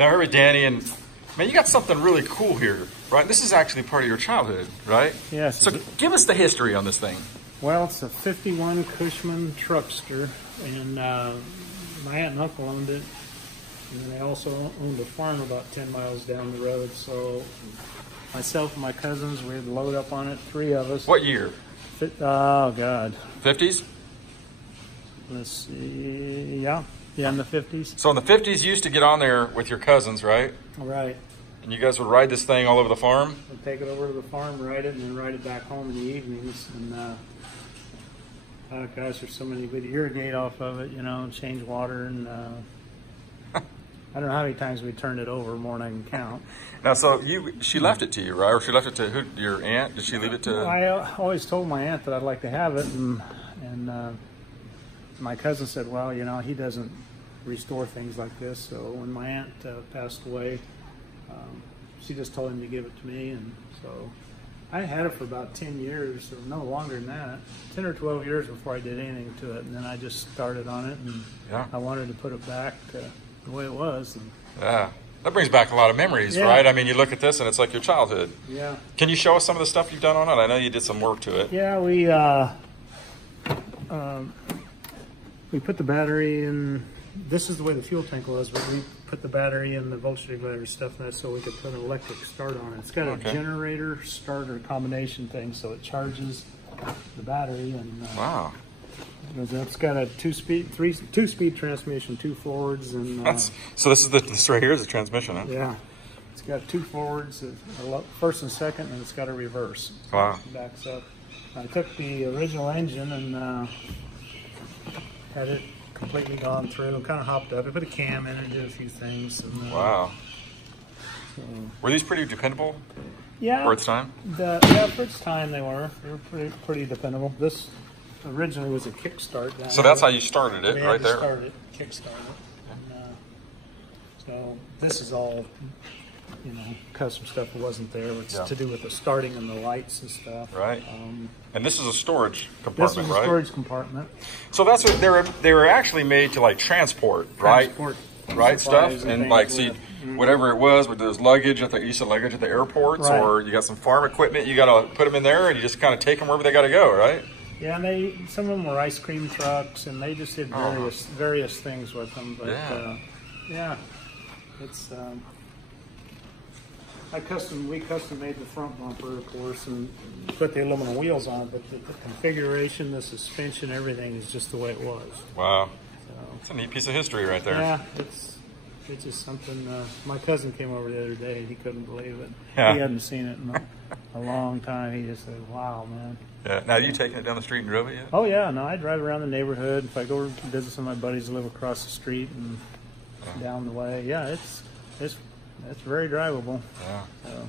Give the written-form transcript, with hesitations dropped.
Now, I heard with Danny, and man, you got something really cool here, right? This is actually part of your childhood, right? Yes. So give us the history on this thing. Well, it's a 51 Cushman Truckster, and my aunt and uncle owned it. And then they also owned a farm about 10 miles down the road. So myself and my cousins, we'd load up on it, 3 of us. What year? Oh, God. 50s? Let's see. Yeah, in the 50s. So in the 50s, you used to get on there with your cousins, right? Right. And you guys would ride this thing all over the farm? We'd take it over to the farm, ride it, and then ride it back home in the evenings. And, oh, gosh, there's so many. We'd irrigate off of it, you know, change water, and I don't know how many times we turned it over, more than I can count. Now, so she left it to you, right? Or she left it to who? Your aunt? Did she leave it to? I always told my aunt that I'd like to have it, and my cousin said, well, you know, he doesn't restore things like this. So when my aunt passed away, she just told him to give it to me, and so I had it for about 10 years, or no longer than that, 10 or 12 years before I did anything to it, and then I just started on it, and yeah. I wanted to put it back the way it was. And yeah, that brings back a lot of memories, yeah. right? I mean, you look at this and it's like your childhood. Yeah. Can you show us some of the stuff you've done on it? I know you did some work to it. Yeah, we put the battery in. This is the way the fuel tank was, but we put the battery in the voltage regulator stuff in that so we could put an electric start on it. It's got a generator starter combination thing, so it charges the battery, and wow. It's got a two-speed transmission, 2 forwards, and so this right here is the transmission, huh? Yeah, it's got 2 forwards, first and second, and it's got a reverse. Wow. It backs up. I took the original engine and had it completely gone through and kind of hopped up. I put a cam in it, did a few things. And, wow. So, were these pretty dependable? Yeah. For its time? Yeah, for its time they were. They were pretty dependable. This originally was a kickstart. So that's how you started it, right there? Started it, kickstart it. And, so this is all, you know, custom stuff that wasn't there. It's to do with the starting and the lights and stuff. Right. And this is a storage compartment, this was right? a storage compartment. So that's what they were actually made to like transport, right? Right, stuff, and like see whatever it was with those luggage at the luggage at the airports, right. Or you got some farm equipment, you got to put them in there, and you just kind of take them wherever they got to go, right? Yeah, and some of them were ice cream trucks, and they just did various things with them. But yeah, it's we custom made the front bumper, of course, and put the aluminum wheels on it. But the configuration, the suspension, everything is just the way it was. Wow. So, it's a neat piece of history right there. Yeah, it's just something. My cousin came over the other day, and he couldn't believe it. Yeah. He hadn't seen it in a long time. He just said, "Wow, man." Yeah. Now, you taking it down the street and drove it yet? Oh yeah, no, I drive around the neighborhood. If I go visit some of my buddies who live across the street and down the way, yeah, it's very drivable. Yeah. So.